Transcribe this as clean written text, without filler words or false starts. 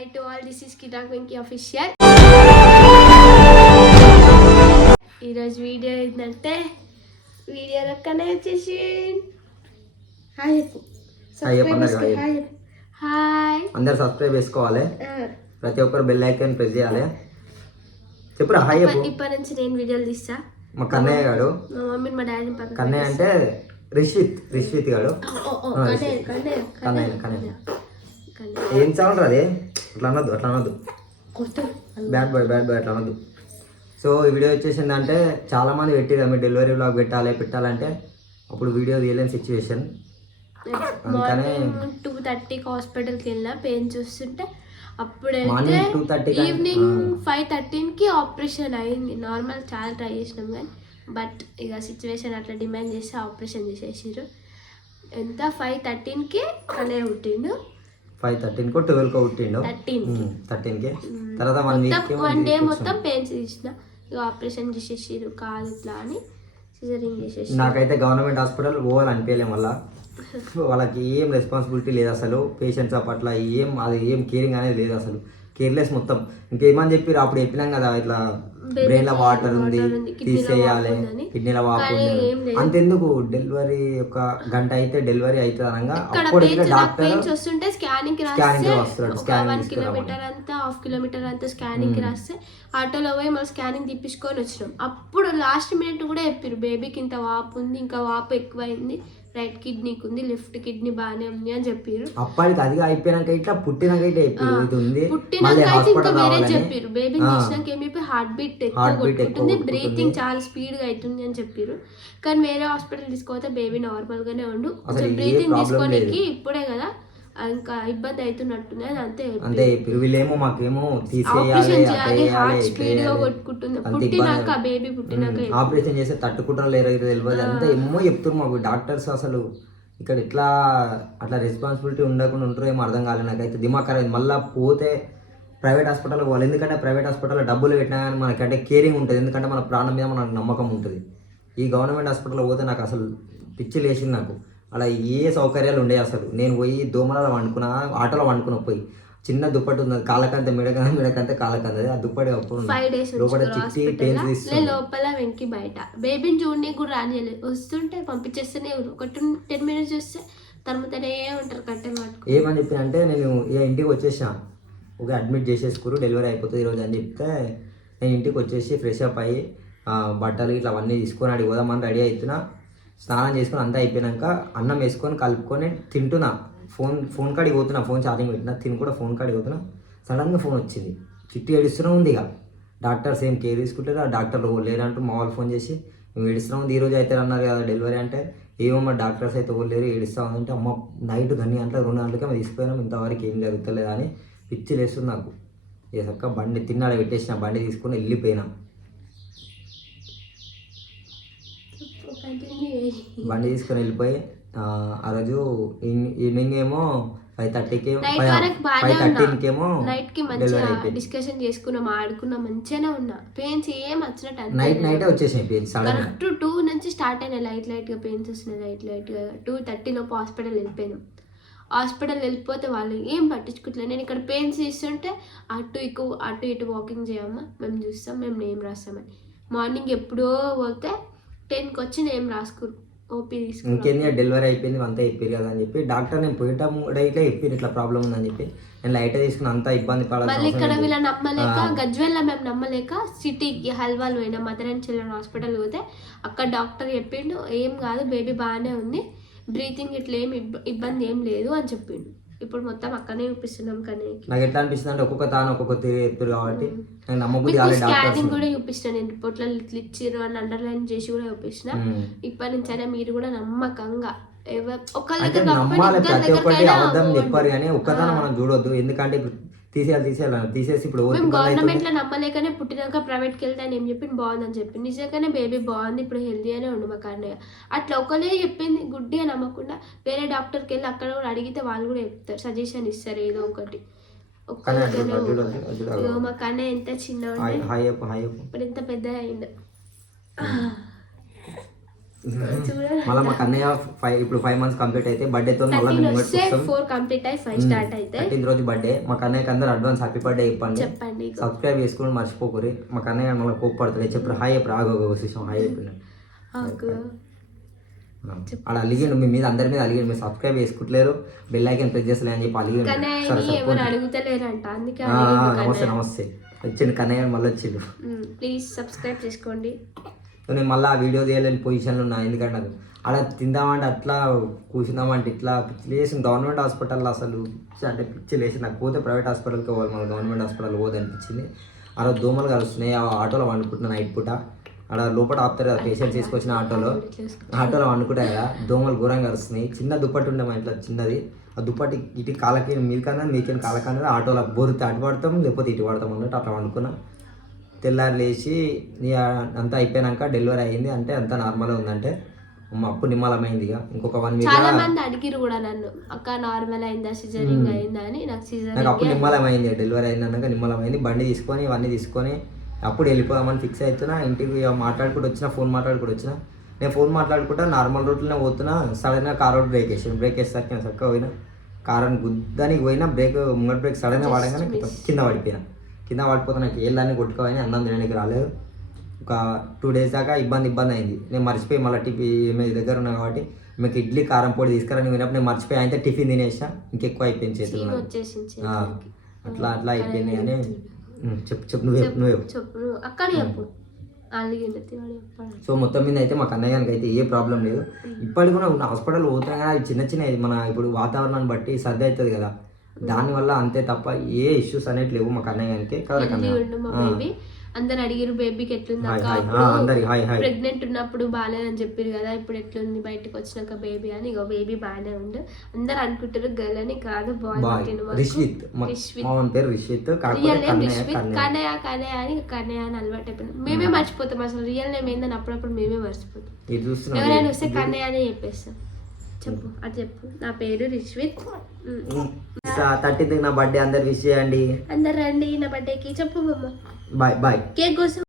Hi to all, this is Kirak Venki official. ఈరోజు video ఏంటంటే video లెక్కనే వచ్చేసి హాయ్ హాయ్ అందరు సబ్స్క్రైబ్ చేసుకోవాలి, ప్రతి ఒక్కరు బెల్ ఐకాన్ ప్రెస్ చేయాలి. చెప్పురా హాయ్. ఇప్పటి నుంచి నేను వీడియోలు తీస్తా. మా కన్నయ్య గాడు, మా మమ్మీ మా డాడీ పక్కన. కన్నయ్య అంటే రిష్విత్ గాడు. కన్నయ్య ఏం చాలు అదే అట్లా అనొద్దు బ్యాడ్ బాయ్ అట్లా అనొద్దు. సో ఈ వీడియో వచ్చేసిందంటే చాలామంది పెట్టిరు మీరు డెలివరీ వ్లాగ్ పెట్టాలంటే అప్పుడు వీడియో తీయలేని సిచ్యువేషన్. అందుకనే 2:30కి హాస్పిటల్కి వెళ్ళినా పెయిన్ చూస్తుంటే అప్పుడైతే ఈవినింగ్ 5:13కి ఆపరేషన్ అయింది. నార్మల్ చాలా ట్రై చేసినాం కానీ బట్ ఇక సిచ్యువేషన్ అట్లా డిమాండ్ చేసి ఆపరేషన్ చేసేసారు. ఎంత 5:13కి కనే పుట్టిండు. 5:13కో 12కో పుట్టిండు. 13కి తర్వాత 1 డే మొత్తం పెయిన్స్ తీసిన. ఇక ఆపరేషన్ చేసేసారు కాదు ఇట్లా అని సిజరింగ్ చేసేసి. నాకైతే గవర్నమెంట్ హాస్పిటల్ పోవాలనిపించలేం. వల్ల వాళ్ళకి ఏం రెస్పాన్సిబిలిటీ లేదు అసలు, పేషెంట్స్ పట్ల ఏం కేరింగ్ అనేది లేదు అసలు, కేర్లెస్ మొత్తం. ఇంకేమని చెప్పి అప్పుడు చెప్పినాం కదా ఇట్లా బ్రెయిన్లో వాటర్ ఉంది తీసేయాలి, కిడ్నీలో వాపు ఉంది. అంతెందుకు డెలివరీ ఒక గంట అయితే డెలివరీ అవుతుంది అనగా అప్పుడు డాక్టర్ స్కానింగ్ వస్తాడు. 1 కిలోమీటర్ అంతా 1/2 కిలోమీటర్ అంతా స్కానింగ్ రాస్తే ఆటోలో పోయి మళ్ళీ స్కానింగ్ తీపించుకొని వచ్చినాం. అప్పుడు లాస్ట్ మినిట్ కూడా చెప్పారు బేబీకి ఇంత వాపు ఉంది, ఇంకా వాపు ఎక్కువైంది, రైట్ కిడ్నీకి ఉంది, లెఫ్ట్ కిడ్నీ బాగానే ఉంది అని చెప్పారు. అప్పటికి అది అయిపోయినాక ఇట్లా పుట్టినాక ఇంకా వేరే చెప్పారు. బేబీ తీసినాక ఏం చెప్పి హార్ట్ బీట్ ఎక్కువ కొట్టుకుంటుంది, బ్రీతింగ్ చాలా స్పీడ్ గా అవుతుంది అని చెప్పారు. కానీ వేరే హాస్పిటల్ తీసుకోతే బేబీ నార్మల్ గానే ఉండు, బ్రీతింగ్ తీసుకోనికి ఇప్పుడే కదా ఇంకా ఇబ్బంది అవుతున్నట్టుంది అని అంతే. వీళ్ళేమో మాకేమో స్పీడ్ గా కొట్టుకుంటుంది. పుట్టినాక బేబీ పుట్టినాక ఆపరేషన్ చేస్తే తట్టుకుంటారో లేరో తెలియదు. అంతా ఏమో చెప్తున్నారు మాకు డాక్టర్స్. అసలు ఇక్కడ ఇట్లా అట్లా రెస్పాన్సిబిలిటీ ఉండకుండా ఉంటారో ఏమో అర్థం కాలేదు నాకైతే. దిమాగ్ ఖరాబ్. మళ్ళీ పోతే ప్రైవేట్ హాస్పిటల్కి పోవాలి. ఎందుకంటే ప్రైవేట్ హాస్పిటల్లో డబ్బులు పెట్టినా కానీ మనకంటే కేరింగ్ ఉంటుంది, ఎందుకంటే మన ప్రాణం మీద మనకు నమ్మకం ఉంటుంది. ఈ గవర్నమెంట్ హాస్పిటల్లో పోతే నాకు అసలు పిచ్చి లేచింది. నాకు అలా ఏ సౌకర్యాలు ఉండేవి అసలు. నేను పోయి దోమలలో వండుకున్నా, ఆటోలో వండుకున్నా, పోయి చిన్న దుప్పటి ఉంది, కాలకంత మిడకంత కాలకంత, ఆ దుప్పటి అప్పుడు 5 days లోపల వెంకి బయట బేబీని చూడని కూడా రానియలేదు. వస్తుంటే పంపించేస్తేనే ఒక 10 minutes చూస్తే తరుముతూనే ఉంటారు కట్టె మాట. ఏమని చెప్పిన అంటే నేను ఇంటికి వచ్చేసా, ఒక అడ్మిట్ చేసేసుకురు, డెలివరీ అయిపోతుంది ఈరోజు అని చెప్తే నేను ఇంటికి వచ్చేసి ఫ్రెష్ అప్ అయ్యి బట్టలు ఇట్లా అవన్నీ తీసుకొని అడిగి పోదామని రెడీ అవుతున్నా. స్నానం చేసుకొని అంతా అయిపోయాక అన్నం వేసుకొని కలుపుకొని తింటున్నా. ఫోన్ కాడికి పోతున్నా, ఫోన్ ఛార్జింగ్ పెట్టినా, తిని కూడా ఫోన్ కాడికి పోతున్నా. సడన్గా ఫోన్ వచ్చింది. చిట్టి ఏడుస్తూనే ఉంది. ఇక డాక్టర్స్ ఏం కేర్ తీసుకుంటారు, ఆ డాక్టర్లు లేదంటూ మా వాళ్ళు ఫోన్ చేసి మేము ఏడుస్తూనే ఉంది, ఈరోజు అయితే అన్నారు కదా డెలివరీ అంటే. ఏమో డాక్టర్స్ అయితే లేరు, ఏడుస్తూ ఉందంటే అమ్మ నైట్ 2 గంటలకు 2 గంటలకే మేము తీసుకుపోయినాం, ఇంతవరకు ఏం జరుగుతలేదా అని పిచ్చి లేస్తుంది నాకు. ఏ చక్క బండి తిన్నాడ పెట్టేసిన, బండి తీసుకొని వెళ్ళిపోయినా. బండి తీసుకొని వెళ్ళిపోయి ఆ రోజు ఈవినింగ్ ఏమో 5:30కి 5:13కేమో డిస్కషన్ చేసుకున్నాం, ఆడుకున్నాం, మంచిగానే ఉన్నా. పెయిన్స్ ఏం వచ్చినట్టు నైట్ వచ్చేసాయి పెయిన్స్. కరెక్ట్ 2 నుంచి స్టార్ట్ అయినాయి లైట్ గా పెయిన్స్ వస్తున్నాయి. లైట్ గా 2:30 లోపు హాస్పిటల్ వెళ్ళిపోయినాం. హాస్పిటల్ వెళ్ళిపోతే వాళ్ళు ఏం పట్టించుకోవట్లేదు. నేను ఇక్కడ పెయిన్స్ ఇస్తుంటే అటు ఇటు వాకింగ్ చేయమ్మా, మేము చూస్తాం, మేము నేమ్ రాస్తామని. మార్నింగ్ ఎప్పుడో పోతే 10కి వచ్చి నేమ్ రాసుకురు, ఓపీ తీసుకుని. ఇంకేంది డెలివరీ అయిపోయింది అంతా అయిపోయింది కదా అని చెప్పి డాక్టర్ నేను పోయటం కూడా ఇట్లా చెప్పి ఇట్లా ప్రాబ్లం ఉందని చెప్పి నేను లైట్ తీసుకుని అంతా ఇబ్బంది పడాలి. మళ్ళీ ఇక్కడ వీళ్ళ నమ్మలేక గజ్వేల్లో మేము నమ్మలేక సిటీకి హల్వాలు పోయినా, మదర్ అండ్ చిల్డ్రన్ హాస్పిటల్ పోతే అక్కడ డాక్టర్ చెప్పిండు ఏం కాదు, బేబీ బాగానే ఉంది, బ్రీతింగ్ ఇట్లా ఏం ఇబ్బంది ఏం లేదు అని చెప్పిండు. ఇప్పుడు మొత్తం అక్కడనే చూపిస్తున్నాం. కానీ నాకు ఎట్లా అనిపిస్తుంది అంటే ఒక్కొక్క చెప్పారు కాబట్టి స్కానింగ్ కూడా చూపిస్తాను. నేను రిపోర్ట్లో ఇట్లా ఇచ్చిర్రు అని అండర్లైన్ చేసి కూడా చూపిస్తున్నా. ఇప్పటి నుంచి అయినా మీరు కూడా నమ్మకంగా చెప్పారు కానీ ఒక్కదాన్ని మనం చూడొద్దు. ఎందుకంటే తీసేసి ఇప్పుడు గవర్నమెంట్ లో నమ్మలేకనే పుట్టినాక ప్రైవేట్కి వెళ్తే అని ఏం చెప్పింది బాగుందని చెప్పింది. నిజంగానే బేబీ బాగుంది, ఇప్పుడు హెల్దీ అనే ఉండు మా కన్నయ్య. అట్లా ఒకరే చెప్పింది గుడ్డిగా నమ్మకుండా వేరే డాక్టర్కి వెళ్ళి అక్కడ కూడా అడిగితే వాళ్ళు కూడా చెప్తారు, సజెషన్ ఇస్తారు ఏదో ఒకటి. మా కన్నయ్య ఎంత చిన్న ఇప్పుడు ఎంత పెద్ద అయింది. మళ్ళీ మా కన్నయ్య ఇప్పుడు 5 months కంప్లీట్ అయితే బర్త్డేతో మళ్ళీ 13 మేము వస్తే 4 కంప్లీట్ అయ్యి 5 స్టార్ట్ అయితే 13th రోజు బర్త్డే మా కన్నయ్యకి అందరూ అడ్వాన్స్ హ్యాపీ బర్త్డే చెప్పండి. చెప్పండి. సబ్స్క్రైబ్ చేసుకుని మర్చిపోకూరి. మా కన్నయ్య మళ్ళీ కోప్పడతాడు. చెప్పారు హాయ్ చెప్పు ఆగో విశేషం హాయ్ చెప్పిన అక్కడ అలిగిండు మీ మీద అందరి మీద అలిగిండు. మీరు సబ్స్క్రైబ్ చేసుకుంటలేరు బెల్ ఐకాన్ ప్రెస్ చేస్తలే అని చెప్పి అలిగిండు. ఎవరు అడుగుతలేరంట అందుకే నమస్తే నమస్తే వచ్చిండు కన్నయ్య మళ్ళీ వచ్చిండు. ప్లీజ్ సబ్స్క్రైబ్ చేసుకోండి. నేను మళ్ళీ ఆ వీడియో తీయలేని పొజిషన్లో ఉన్నా. ఎందుకంటే నాకు అలా తిందామంటే అట్లా కూర్చుందామంటే ఇట్లా పిచ్చి లేసి గవర్నమెంట్ హాస్పిటల్లో అసలు అంటే పిచ్చి లేచి నాకు పోతే ప్రైవేట్ హాస్పిటల్కి పోవాలి మన గవర్నమెంట్ హాస్పిటల్ పోదు అనిపించింది. ఆ రోజు దోమలు కలుస్తున్నాయి. ఆ ఆటోలో వండుకుంటున్నాను నైట్ పూట. అక్కడ లోపల ఆపుతారు కదా పేషెంట్స్ తీసుకొచ్చిన ఆటోలో వండుకుంటాయి కదా దోమలు ఘోరంగా కలుస్తున్నాయి. చిన్న దుప్పటి ఉండే మా ఇంట్లో చిన్నది. ఆ దుప్పటి ఇటు కాలకి మీకన్నా మీకైనా కాలకన్నా ఆటోలో బోరితే అటు పడతాం లేకపోతే ఇటు పడతాం అన్నట్టు అట్లా వండుకున్నా. తెల్లారి లేచి అంతా అయిపోయాక డెలివరీ అయ్యింది. అంటే అంతా నార్మల్గా ఉందంటే అప్పుడు నిమ్మలమైంది. ఇక ఇంకొక 1 week చాలా మంది అడిగిరు కూడా నన్ను అక్క నార్మల్ అయిందా సిజరింగ్ అయిందా అని. నాకు అప్పుడు నిమ్మలమైంది. డెలివరీ అయిందన్నాక నిమ్మలమైంది. బండి తీసుకొని ఇవన్నీ తీసుకొని అప్పుడు వెళ్ళిపోదామని ఫిక్స్ అవుతున్నా. ఇంటికి మాట్లాడుకుంటూ వచ్చిన ఫోన్ మాట్లాడుకుంటూ వచ్చిన. నేను ఫోన్ మాట్లాడుకుంటా నార్మల్ రోడ్లోనే పోతున్నా. సడన్గా కార్ రోడ్ బ్రేక్ వేసాను. బ్రేక్ వేసేసరికి నేను చక్కగా పోయినా కారు గుద్దానికి పోయినా ముంగట్ బ్రేక్ సడన్గా పడగానే కింద పడిపోయినా. కింద పడిపోతే నాకు ఏళ్ళని కొట్టుకోవని అన్నం తినడానికి రాలేదు. ఒక 2 days దాకా ఇబ్బంది అయింది. నేను మర్చిపోయి మళ్ళీ మీ దగ్గర ఉన్నా కాబట్టి మీకు ఇడ్లీ కారం పొడి తీసుకురాని వినప్పుడు నేను మర్చిపోయి అయితే టిఫిన్ తినేసా. ఇంకెక్కువ అయిపోయింది చేతులు. అట్లా అయిపోయింది అని చెప్పు నువ్వు అక్కడ చెప్పు. సో మొత్తం మీద అయితే మా కన్నయ్యానికి అయితే ఏ ప్రాబ్లం లేదు. ఇప్పటికి కూడా హాస్పిటల్ పోతున్నా కానీ చిన్న మన ఇప్పుడు వాతావరణాన్ని బట్టి సర్ది అవుతుంది కదా దానివల్ల అంతే తప్ప ఏ ఇష్యూస్ అనేవి లేవు మా కన్నయ్యానికి కదా కన్నయ్య. అందరు అడిగిరు బేబీకి ఎట్లుంది ప్రెగ్నెంట్ ఉన్నప్పుడు బాగాలేదని చెప్పారు కదా ఇప్పుడు ఎట్లుంది బయటకు వచ్చినాక బేబీ అని. ఇగో బేబీ బాగానే ఉండు. అందరు అనుకుంటారు గర్ల్ అని కాదు బాయ్. కన్నయ్య అని కన్నయ్య అని అలవాటు అయిపోయింది. మేమే మర్చిపోతాం అసలు రియల్ నేమ్ ఏందని అప్పుడప్పుడు మేమే మర్చిపోతాం. ఎవరైనా వస్తే కన్నయ్య అనే చెప్పేస్తాం. చెప్పు అది చెప్పు. నా పేరు రిష్విత్. 13th నా బర్త్డే అందరు విష్ చేయండి. అందరు రండి నా బర్త్డేకి. చెప్పు మమ్మ బాయ్ కేక్ కోసం